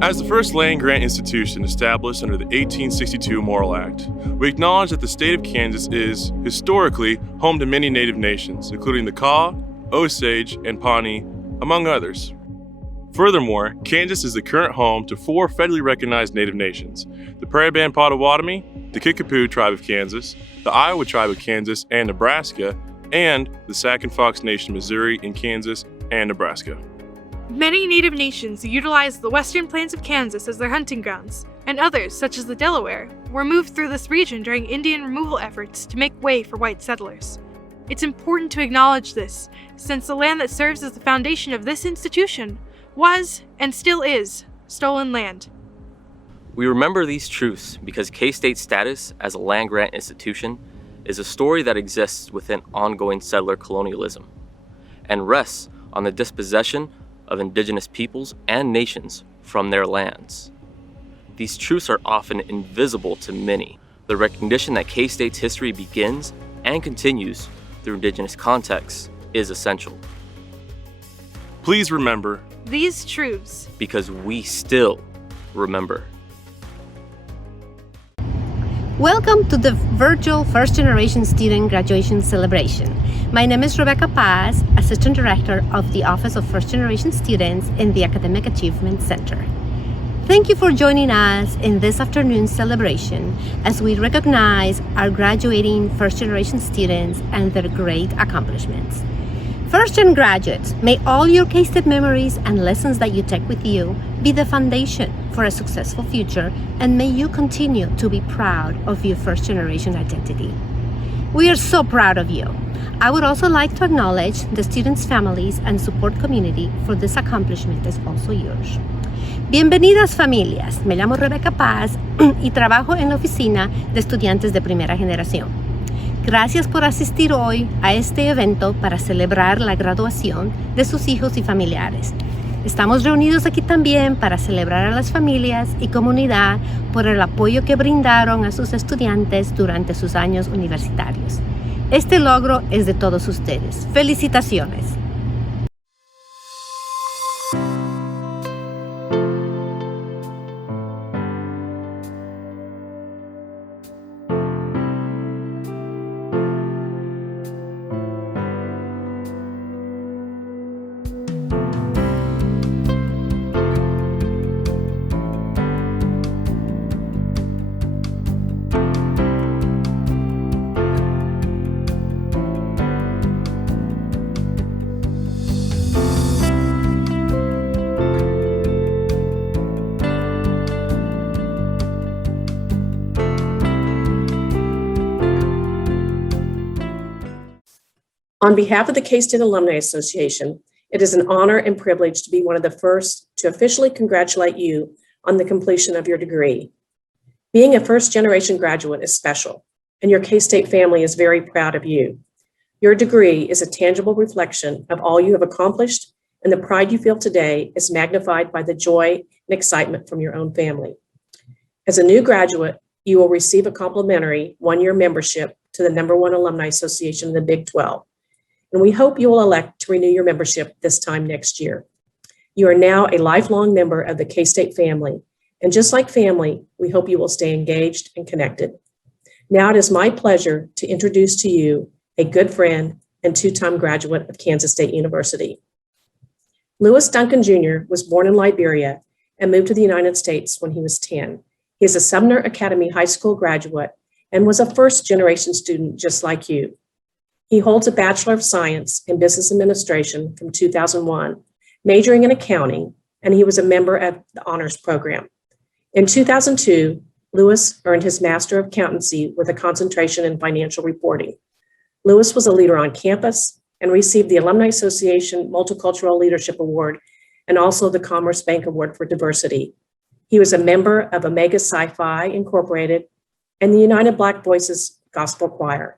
As the first land grant institution established under the 1862 Morrill Act, we acknowledge that the state of Kansas is, historically, home to many native nations, including the Kaw, Osage, and Pawnee, among others. Furthermore, Kansas is the current home to 4 federally recognized native nations: the Prairie Band Potawatomi, the Kickapoo Tribe of Kansas, the Iowa Tribe of Kansas and Nebraska, and the Sac and Fox Nation of Missouri in Kansas and Nebraska. Many native nations utilized the western plains of Kansas as their hunting grounds, and others, such as the Delaware, were moved through this region during Indian removal efforts to make way for white settlers. It's important to acknowledge this, since the land that serves as the foundation of this institution was, and still is, stolen land. We remember these truths because K-State's status as a land-grant institution is a story that exists within ongoing settler colonialism and rests on the dispossession of indigenous peoples and nations from their lands. These truths are often invisible to many. The recognition that K-State's history begins and continues through indigenous contexts is essential. Please remember these truths because we still remember. Welcome to the virtual First Generation Student Graduation Celebration. My name is Rebecca Paz, Assistant Director of the Office of First Generation Students in the Academic Achievement Center. Thank you for joining us in this afternoon's celebration as we recognize our graduating First Generation students and their great accomplishments. First Gen graduates, may all your K-State memories and lessons that you take with you be the foundation for a successful future, and may you continue to be proud of your first generation identity. We are so proud of you. I would also like to acknowledge the students' families and support community, for this accomplishment is also yours. Bienvenidas familias, me llamo Rebecca Paz y trabajo en la oficina de estudiantes de primera generación. Gracias por asistir hoy a este evento para celebrar la graduación de sus hijos y familiares. Estamos reunidos aquí también para celebrar a las familias y comunidad por el apoyo que brindaron a sus estudiantes durante sus años universitarios. Este logro es de todos ustedes. ¡Felicitaciones! On behalf of the K-State Alumni Association, it is an honor and privilege to be one of the first to officially congratulate you on the completion of your degree. Being a first-generation graduate is special, and your K-State family is very proud of you. Your degree is a tangible reflection of all you have accomplished, and the pride you feel today is magnified by the joy and excitement from your own family. As a new graduate, you will receive a complimentary one-year membership to the #1 Alumni Association in the Big 12. And we hope you will elect to renew your membership this time next year. You are now a lifelong member of the K-State family, and just like family, we hope you will stay engaged and connected. Now it is my pleasure to introduce to you a good friend and 2-time graduate of Kansas State University. Lewis Duncan Jr. was born in Liberia and moved to the United States when he was 10. He is a Sumner Academy High School graduate and was a first-generation student just like you. He holds a Bachelor of Science in Business Administration from 2001, majoring in accounting, and he was a member of the honors program. In 2002, Lewis earned his Master of Accountancy with a concentration in financial reporting. Lewis was a leader on campus and received the Alumni Association Multicultural Leadership Award and also the Commerce Bank Award for Diversity. He was a member of Omega Psi-Phi Incorporated and the United Black Voices Gospel Choir.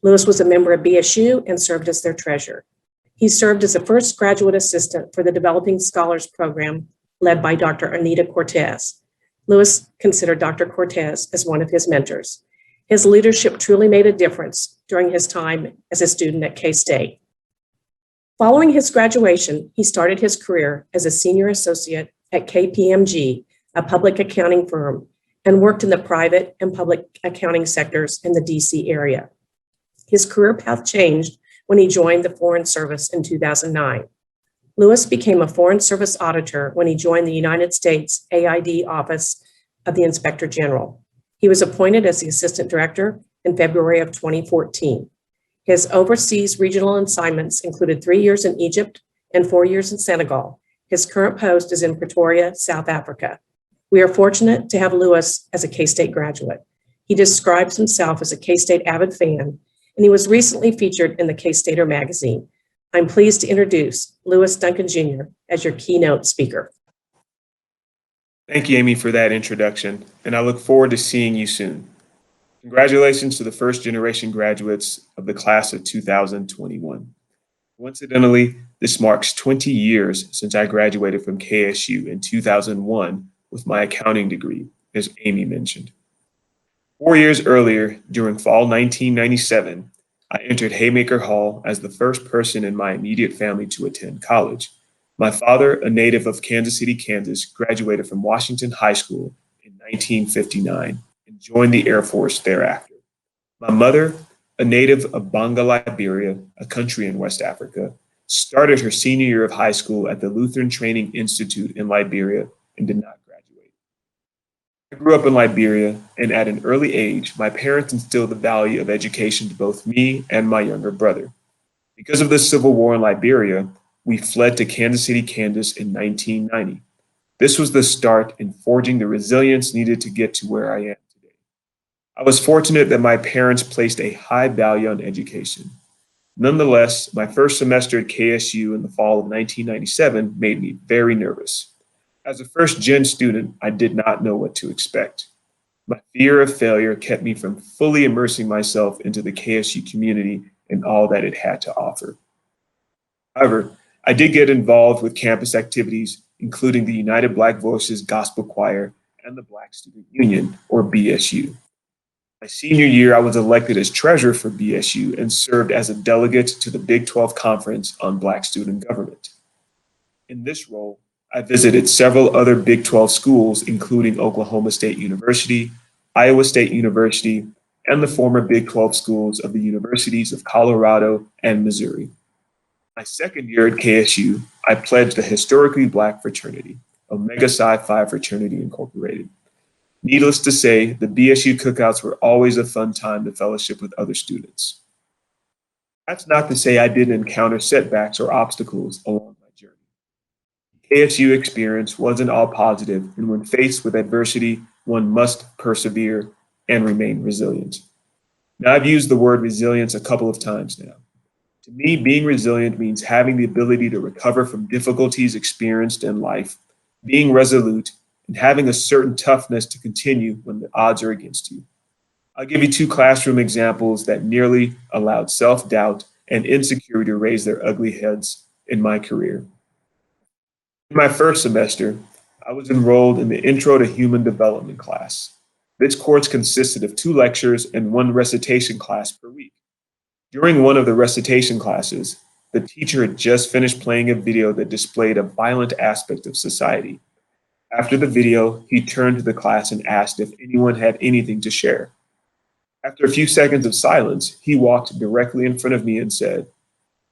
Lewis was a member of BSU and served as their treasurer. He served as the first graduate assistant for the Developing Scholars Program led by Dr. Anita Cortez. Lewis considered Dr. Cortez as one of his mentors. His leadership truly made a difference during his time as a student at K-State. Following his graduation, he started his career as a senior associate at KPMG, a public accounting firm, and worked in the private and public accounting sectors in the DC area. His career path changed when he joined the Foreign Service in 2009. Lewis became a Foreign Service auditor when he joined the United States AID Office of the Inspector General. He was appointed as the Assistant Director in February of 2014. His overseas regional assignments included 3 years in Egypt and 4 years in Senegal. His current post is in Pretoria, South Africa. We are fortunate to have Lewis as a K-State graduate. He describes himself as a K-State avid fan, and he was recently featured in the K-Stater magazine. I'm pleased to introduce Lewis Duncan Jr. as your keynote speaker. Thank you, Amy, for that introduction, and I look forward to seeing you soon. Congratulations to the first generation graduates of the class of 2021. Coincidentally, this marks 20 years since I graduated from KSU in 2001 with my accounting degree, as Amy mentioned. 4 years earlier, during fall 1997, I entered Haymaker Hall as the first person in my immediate family to attend college. My father, a native of Kansas City, Kansas, graduated from Washington High School in 1959 and joined the Air Force thereafter. My mother, a native of Banga, Liberia, a country in West Africa, started her senior year of high school at the Lutheran Training Institute in Liberia and did not graduate. I grew up in Liberia, and at an early age, my parents instilled the value of education to both me and my younger brother. Because of the civil war in Liberia, we fled to Kansas City, Kansas in 1990. This was the start in forging the resilience needed to get to where I am today. I was fortunate that my parents placed a high value on education. Nonetheless, my first semester at KSU in the fall of 1997 made me very nervous. As a first-gen student, I did not know what to expect. My fear of failure kept me from fully immersing myself into the KSU community and all that it had to offer. However, I did get involved with campus activities, including the United Black Voices Gospel Choir and the Black Student Union, or BSU. My senior year, I was elected as treasurer for BSU and served as a delegate to the Big 12 Conference on Black Student Government. In this role, I visited several other Big 12 schools, including Oklahoma State University, Iowa State University, and the former Big 12 schools of the universities of Colorado and Missouri. My second year at KSU, I pledged a historically Black fraternity, Omega Psi Phi Fraternity Incorporated. Needless to say, the BSU cookouts were always a fun time to fellowship with other students. That's not to say I didn't encounter setbacks or obstacles along my journey. The KSU experience wasn't all positive, and when faced with adversity, one must persevere and remain resilient. Now, I've used the word resilience a couple of times now. To me, being resilient means having the ability to recover from difficulties experienced in life, being resolute, and having a certain toughness to continue when the odds are against you. I'll give you 2 classroom examples that nearly allowed self-doubt and insecurity to raise their ugly heads in my career. In my first semester, I was enrolled in the Intro to Human Development class. This course consisted of 2 lectures and 1 recitation class per week. During one of the recitation classes, the teacher had just finished playing a video that displayed a violent aspect of society. After the video, he turned to the class and asked if anyone had anything to share. After a few seconds of silence, he walked directly in front of me and said,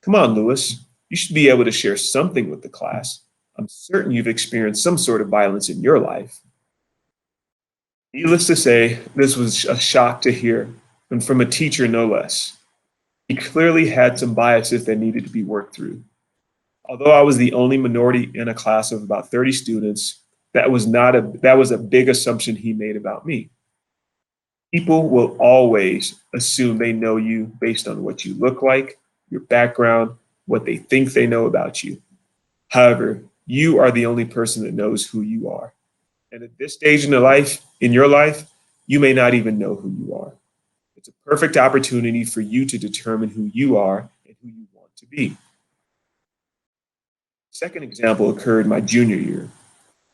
"Come on, Lewis, you should be able to share something with the class. I'm certain you've experienced some sort of violence in your life." Needless to say, this was a shock to hear, and from a teacher no less. He clearly had some biases that needed to be worked through. Although I was the only minority in a class of about 30 students, that was a big assumption he made about me. People will always assume they know you based on what you look like, your background, what they think they know about you. However, you are the only person that knows who you are. And at this stage in your life, you may not even know who you are. It's a perfect opportunity for you to determine who you are and who you want to be. The second example occurred my junior year.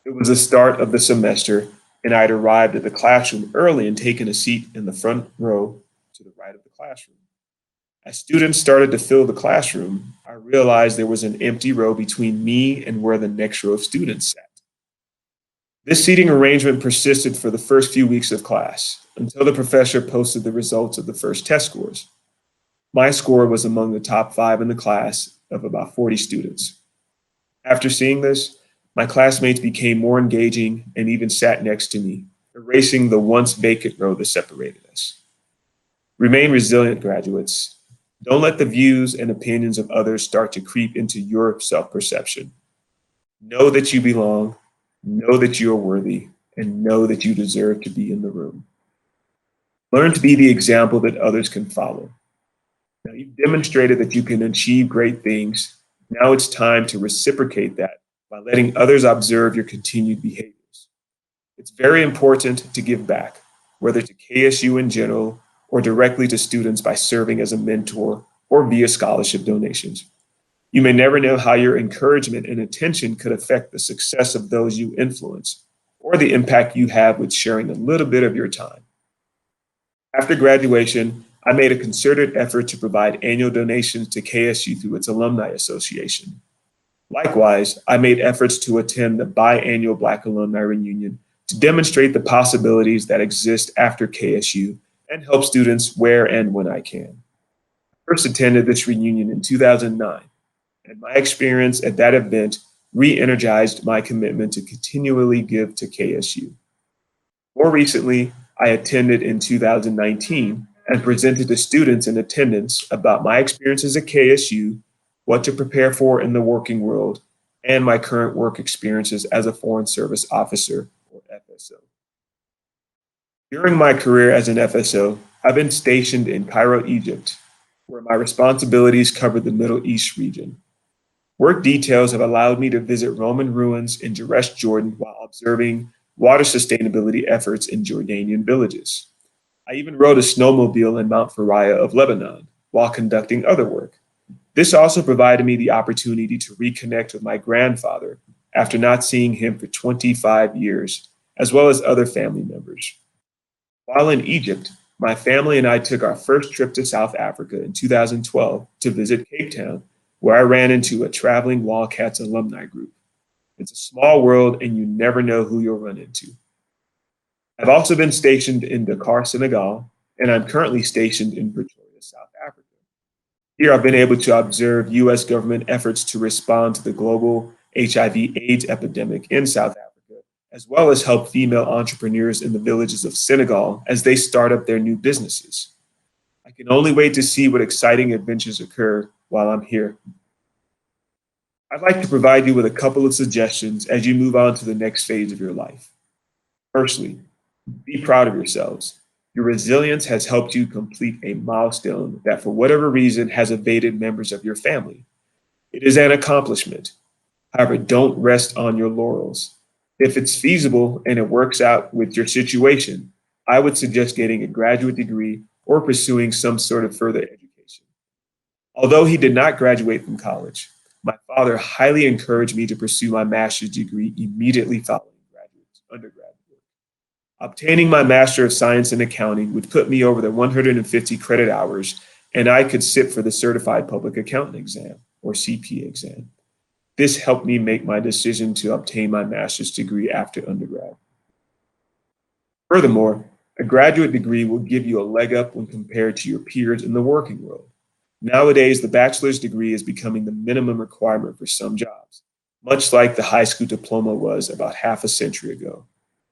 It was the start of the semester, and I had arrived at the classroom early and taken a seat in the front row to the right of the classroom. As students started to fill the classroom, I realized there was an empty row between me and where the next row of students sat. This seating arrangement persisted for the first few weeks of class until the professor posted the results of the first test scores. My score was among the top 5 in the class of about 40 students. After seeing this, my classmates became more engaging and even sat next to me, erasing the once vacant row that separated us. Remain resilient, graduates. Don't let the views and opinions of others start to creep into your self-perception. Know that you belong, know that you are worthy, and know that you deserve to be in the room. Learn to be the example that others can follow. Now, you've demonstrated that you can achieve great things. Now it's time to reciprocate that by letting others observe your continued behaviors. It's very important to give back, whether to KSU in general or directly to students by serving as a mentor or via scholarship donations. You may never know how your encouragement and attention could affect the success of those you influence or the impact you have with sharing a little bit of your time. After graduation, I made a concerted effort to provide annual donations to KSU through its Alumni Association. Likewise, I made efforts to attend the biannual Black Alumni Reunion to demonstrate the possibilities that exist after KSU and help students where and when I can. I first attended this reunion in 2009, and my experience at that event re-energized my commitment to continually give to KSU. More recently, I attended in 2019 and presented to students in attendance about my experiences at KSU, what to prepare for in the working world, and my current work experiences as a Foreign Service Officer, or FSO. During my career as an FSO, I've been stationed in Cairo, Egypt, where my responsibilities covered the Middle East region. Work details have allowed me to visit Roman ruins in Jerash, Jordan, while observing water sustainability efforts in Jordanian villages. I even rode a snowmobile in Mount Fariah of Lebanon while conducting other work. This also provided me the opportunity to reconnect with my grandfather after not seeing him for 25 years, as well as other family members. While in Egypt, my family and I took our first trip to South Africa in 2012 to visit Cape Town, where I ran into a traveling Wildcats alumni group. It's a small world and you never know who you'll run into. I've also been stationed in Dakar, Senegal, and I'm currently stationed in Pretoria, South Africa. Here I've been able to observe US government efforts to respond to the global HIV/AIDS epidemic in South Africa, as well as help female entrepreneurs in the villages of Senegal as they start up their new businesses. I can only wait to see what exciting adventures occur while I'm here. I'd like to provide you with a couple of suggestions as you move on to the next phase of your life. Firstly, be proud of yourselves. Your resilience has helped you complete a milestone that for whatever reason has evaded members of your family. It is an accomplishment. However, don't rest on your laurels. If it's feasible and it works out with your situation, I would suggest getting a graduate degree or pursuing some sort of further education. Although he did not graduate from college, my father highly encouraged me to pursue my master's degree immediately following undergrad. Obtaining my Master of Science in Accounting would put me over the 150 credit hours, and I could sit for the Certified Public Accountant exam, or CPA exam. This helped me make my decision to obtain my master's degree after undergrad. Furthermore, a graduate degree will give you a leg up when compared to your peers in the working world. Nowadays, the bachelor's degree is becoming the minimum requirement for some jobs, much like the high school diploma was about half a century ago.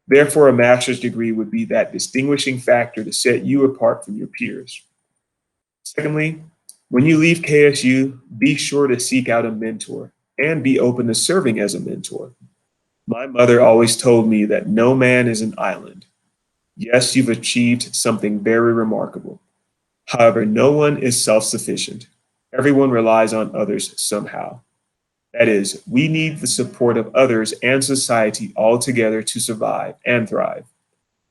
Therefore, a master's degree would be that distinguishing factor to set you apart from your peers. Secondly, when you leave KSU, be sure to seek out a mentor and be open to serving as a mentor. My mother always told me that no man is an island. Yes, you've achieved something very remarkable. However, no one is self-sufficient. Everyone relies on others somehow. That is, we need the support of others and society all together to survive and thrive.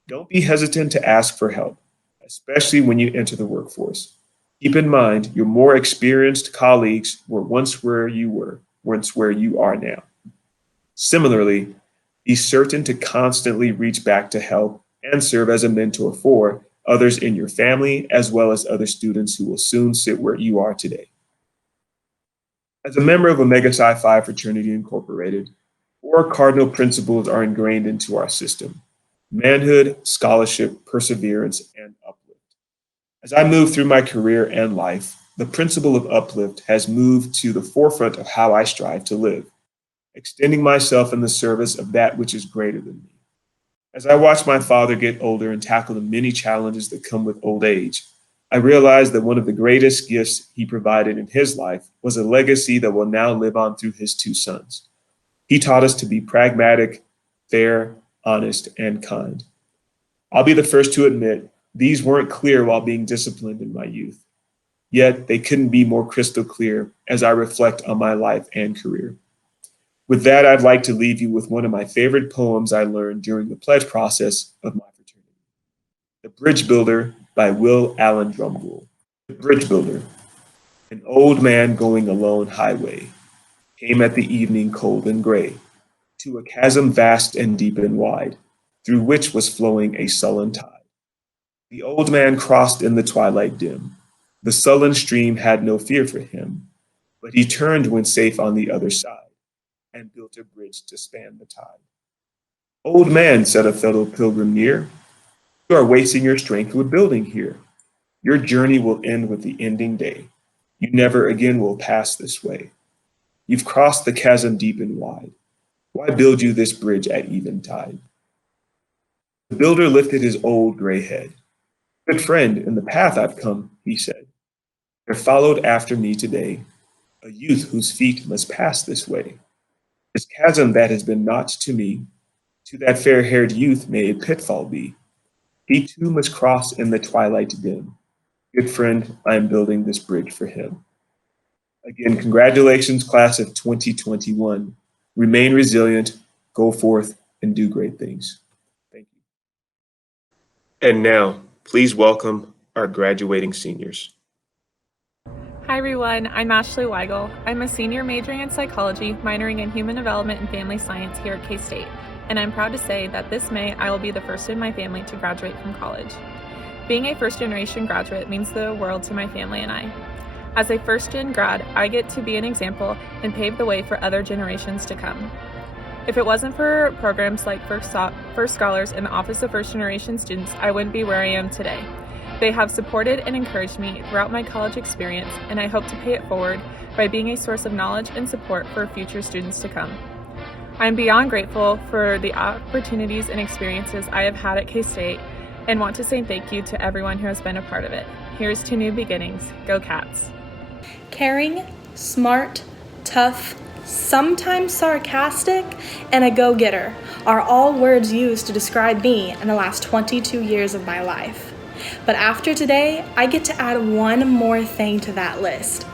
Don't be hesitant to ask for help, especially when you enter the workforce. Keep in mind, your more experienced colleagues were once where you are now. Similarly, be certain to constantly reach back to help and serve as a mentor for others in your family, as well as other students who will soon sit where you are today. As a member of Omega Psi Phi Fraternity Incorporated, 4 cardinal principles are ingrained into our system: manhood, scholarship, perseverance, and uplift. As I move through my career and life, the principle of uplift has moved to the forefront of how I strive to live, extending myself in the service of that which is greater than me. As I watch my father get older and tackle the many challenges that come with old age, I realized that one of the greatest gifts he provided in his life was a legacy that will now live on through his 2 sons. He taught us to be pragmatic, fair, honest, and kind. I'll be the first to admit these weren't clear while being disciplined in my youth. Yet they couldn't be more crystal clear as I reflect on my life and career. With that, I'd like to leave you with one of my favorite poems I learned during the pledge process of my fraternity. The Bridge Builder by Will Allen Drumgoole. The Bridge Builder. An old man going a lone highway came at the evening cold and gray to a chasm vast and deep and wide, through which was flowing a sullen tide. The old man crossed in the twilight dim. The sullen stream had no fear for him, but he turned when safe on the other side and built a bridge to span the tide. Old man, said a fellow pilgrim near, you are wasting your strength with building here. Your journey will end with the ending day. You never again will pass this way. You've crossed the chasm deep and wide. Why build you this bridge at eventide? The builder lifted his old gray head. Good friend, in the path I've come, he said. There followed after me today a youth whose feet must pass this way. This chasm that has been notched to me, to that fair-haired youth may a pitfall be. He too must cross in the twilight dim. Good friend, I am building this bridge for him. Again, congratulations, class of 2021. Remain resilient, go forth, and do great things. Thank you. And now, please welcome our graduating seniors. Hi everyone, I'm Ashley Weigel. I'm a senior majoring in psychology, minoring in human development and family science here at K-State, and I'm proud to say that this May I will be the first in my family to graduate from college. Being a first-generation graduate means the world to my family and I. As a first-gen grad, I get to be an example and pave the way for other generations to come. If it wasn't for programs like First Scholars and the Office of First Generation Students, I wouldn't be where I am today. They have supported and encouraged me throughout my college experience, and I hope to pay it forward by being a source of knowledge and support for future students to come. I am beyond grateful for the opportunities and experiences I have had at K-State and want to say thank you to everyone who has been a part of it. Here's to new beginnings. Go Cats. Caring, smart, tough, sometimes sarcastic, and a go-getter are all words used to describe me in the last 22 years of my life. But after today, I get to add one more thing to that list.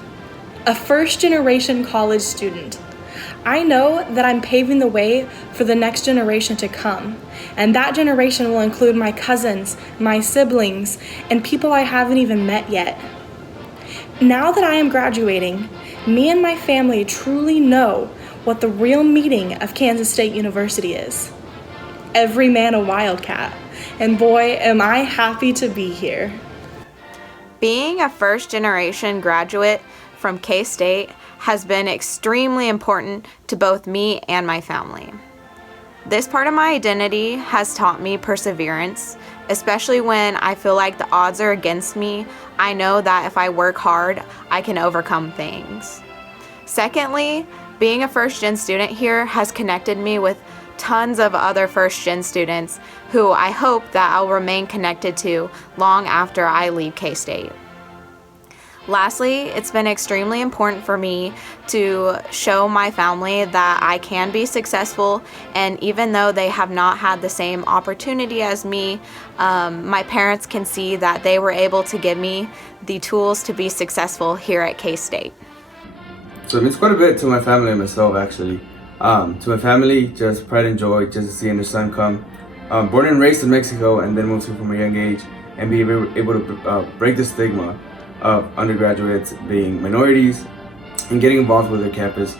A first-generation college student. I know that I'm paving the way for the next generation to come, and that generation will include my cousins, my siblings, and people I haven't even met yet. Now that I am graduating, me and my family truly know what the real meaning of Kansas State University is. Every man a wildcat, and boy, am I happy to be here. Being a first-generation graduate from K-State has been extremely important to both me and my family. This part of my identity has taught me perseverance, especially when I feel like the odds are against me. I know that if I work hard, I can overcome things. Secondly, being a first-gen student here has connected me with tons of other first-gen students who I hope that I'll remain connected to long after I leave K-State. Lastly, it's been extremely important for me to show my family that I can be successful, and even though they have not had the same opportunity as me, my parents can see that they were able to give me the tools to be successful here at K-State. So it means quite a bit to my family and myself, actually. To my family, just pride and joy, just seeing their son come. Born and raised in Mexico, and then moved here from a young age, and be able to break the stigma of undergraduates being minorities and getting involved with their campus.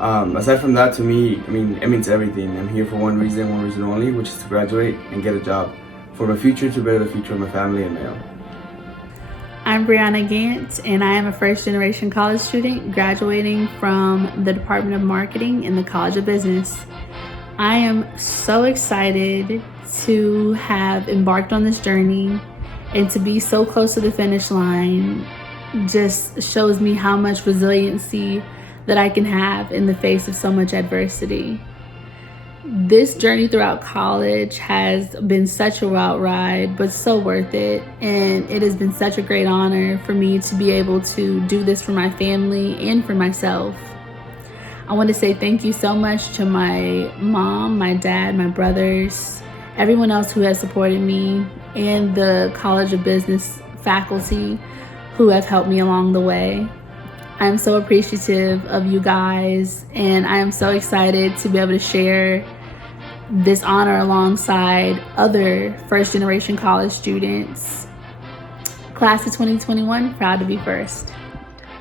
Aside from that, to me, it means everything. I'm here for one reason only, which is to graduate and get a job for my future, to better the future of my family and my own. I'm Brianna Gantz, and I am a first-generation college student graduating from the Department of Marketing in the College of Business. I am so excited to have embarked on this journey, and to be so close to the finish line just shows me how much resiliency that I can have in the face of so much adversity. This journey throughout college has been such a wild ride, but so worth it. And it has been such a great honor for me to be able to do this for my family and for myself. I want to say thank you so much to my mom, my dad, my brothers, everyone else who has supported me, and the College of Business faculty who have helped me along the way. I'm so appreciative of you guys, and I am so excited to be able to share this honor alongside other first-generation college students. Class of 2021, proud to be first.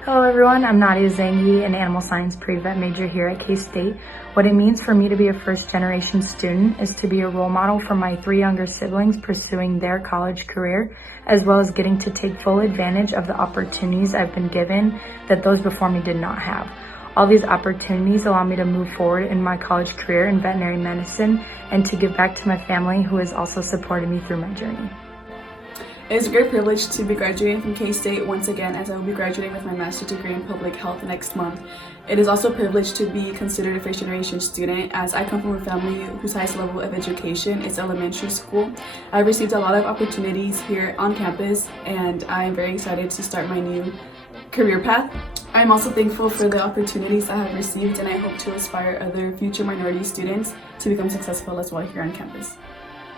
Hello everyone, I'm Nadia Zangi, an animal science pre-vet major here at K-State. What it means for me to be a first-generation student is to be a role model for my 3 younger siblings pursuing their college career, as well as getting to take full advantage of the opportunities I've been given that those before me did not have. All these opportunities allow me to move forward in my college career in veterinary medicine and to give back to my family who has also supported me through my journey. It is a great privilege to be graduating from K-State once again, as I will be graduating with my master's degree in public health next month. It is also a privilege to be considered a first-generation student, as I come from a family whose highest level of education is elementary school. I've received a lot of opportunities here on campus, and I am very excited to start my new career path. I'm also thankful for the opportunities I have received, and I hope to inspire other future minority students to become successful as well here on campus.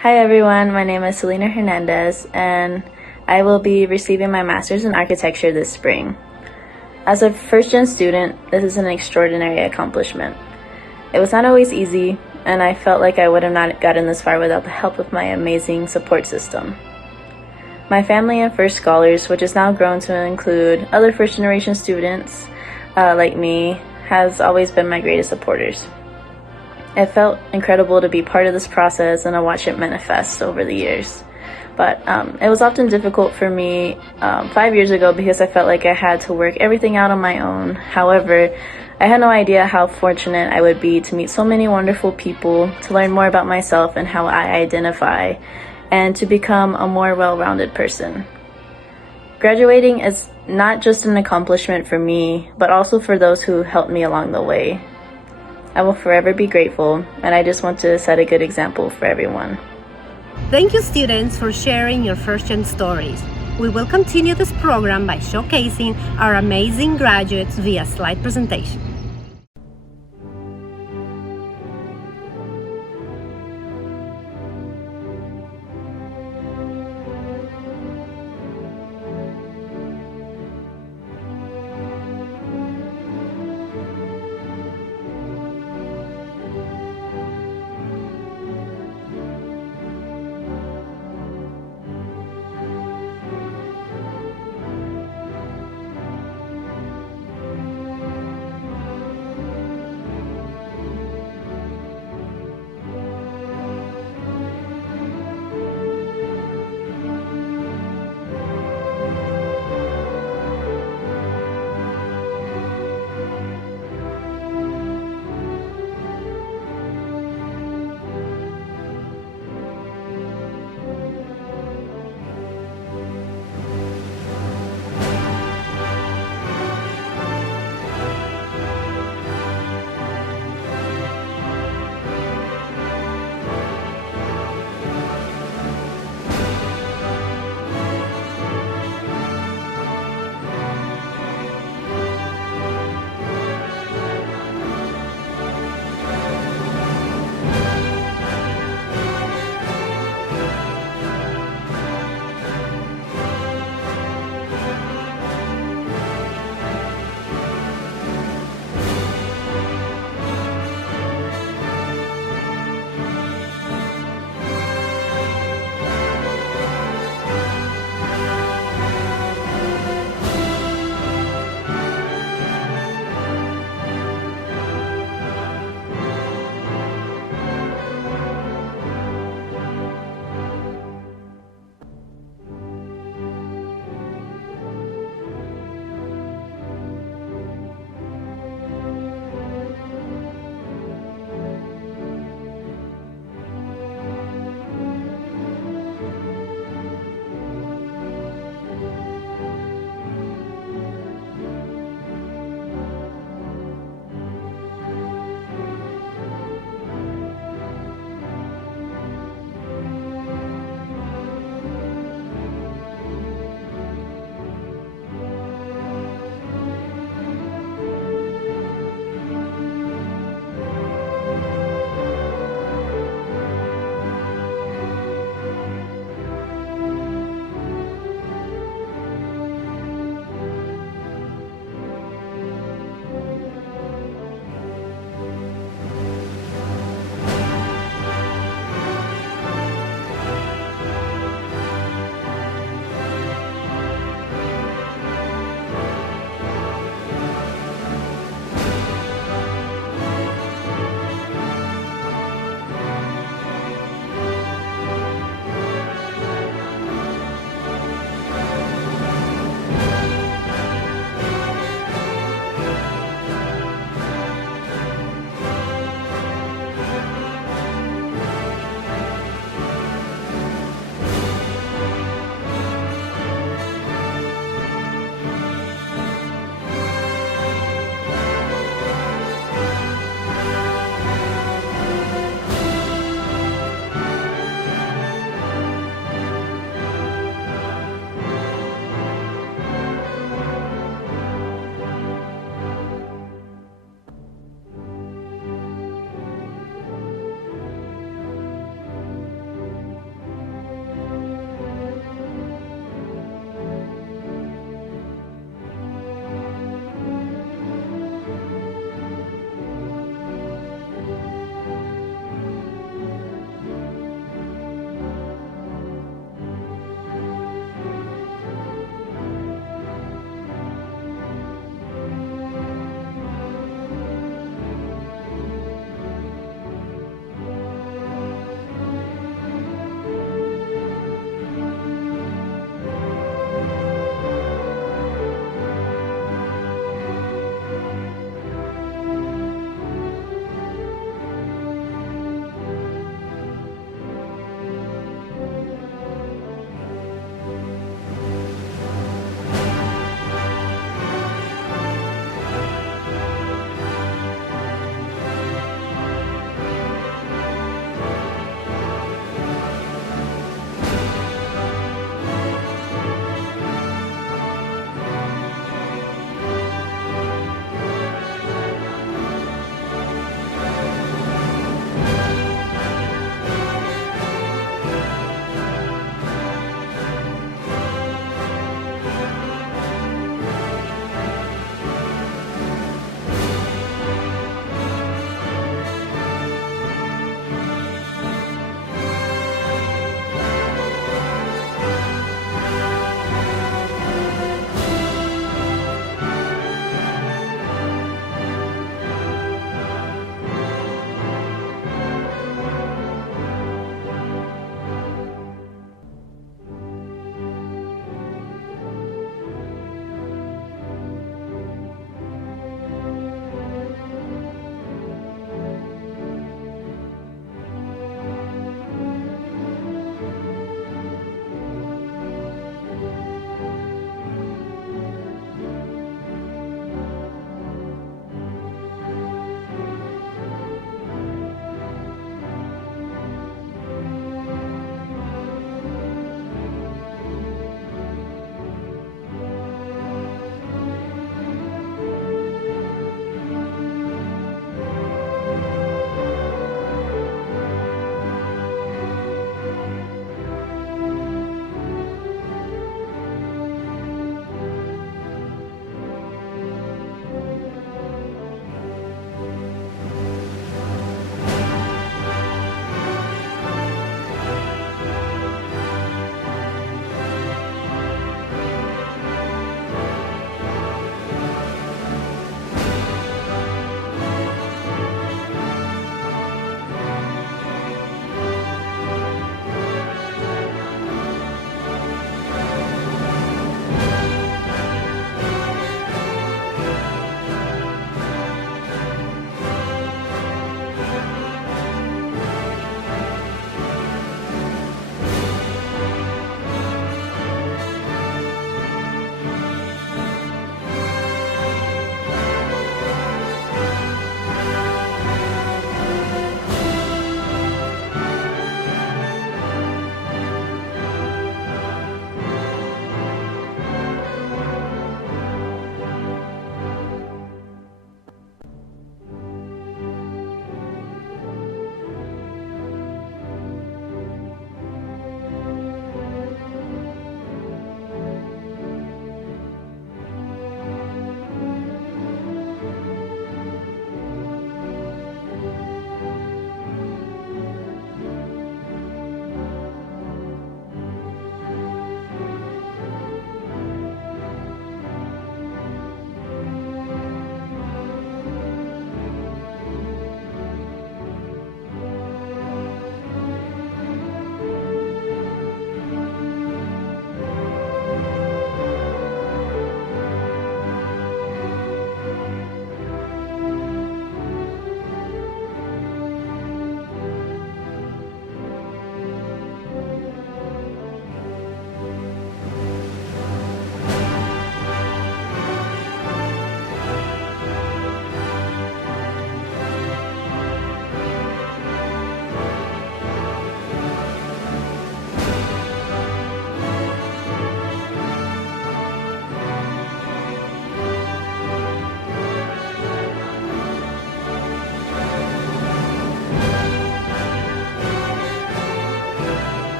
Hi everyone, my name is Selena Hernandez, and I will be receiving my master's in architecture this spring. As a first-gen student, this is an extraordinary accomplishment. It was not always easy, and I felt like I would have not gotten this far without the help of my amazing support system. My family and First Scholars, which has now grown to include other first-generation students like me, has always been my greatest supporters. It felt incredible to be part of this process, and I watched it manifest over the years. But it was often difficult for me 5 years ago because I felt like I had to work everything out on my own. However, I had no idea how fortunate I would be to meet so many wonderful people, to learn more about myself and how I identify, and to become a more well-rounded person. Graduating is not just an accomplishment for me, but also for those who helped me along the way. I will forever be grateful, and I just want to set a good example for everyone. Thank you, students, for sharing your first-gen stories. We will continue this program by showcasing our amazing graduates via slide presentation.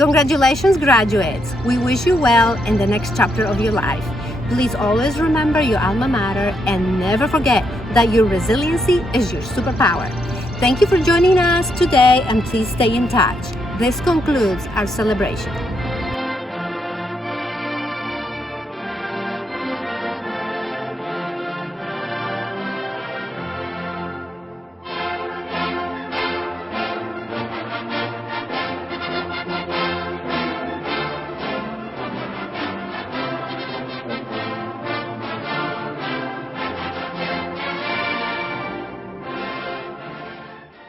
Congratulations, graduates. We wish you well in the next chapter of your life. Please always remember your alma mater and never forget that your resiliency is your superpower. Thank you for joining us today and please stay in touch. This concludes our celebration.